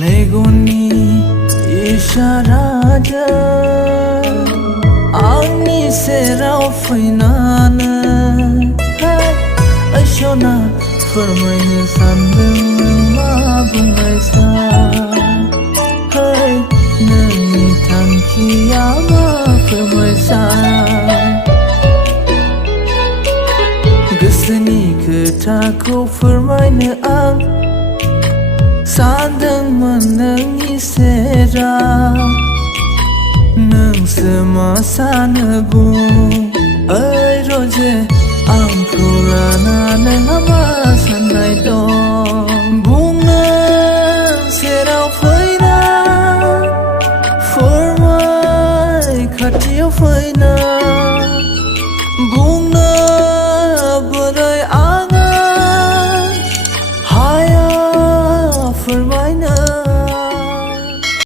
मेगननि इसाराजों आंनि सेराव फैनानै सना फोरमायनो सानदों नों मा बुंनायसा नोंनि थांखिया मा फोरमायसा गोसोनि खोथाखौ फोरमायनो आं सानदोंमोन नोंनि सेराव नोंसो मा सानो बुं ओइ रजे आंखौ लानानै मा साननाय दं बुंनो सेराव फैना फोरमाय खाथियाव फैना बुंनो बोरै आङो हाया फोरमायनो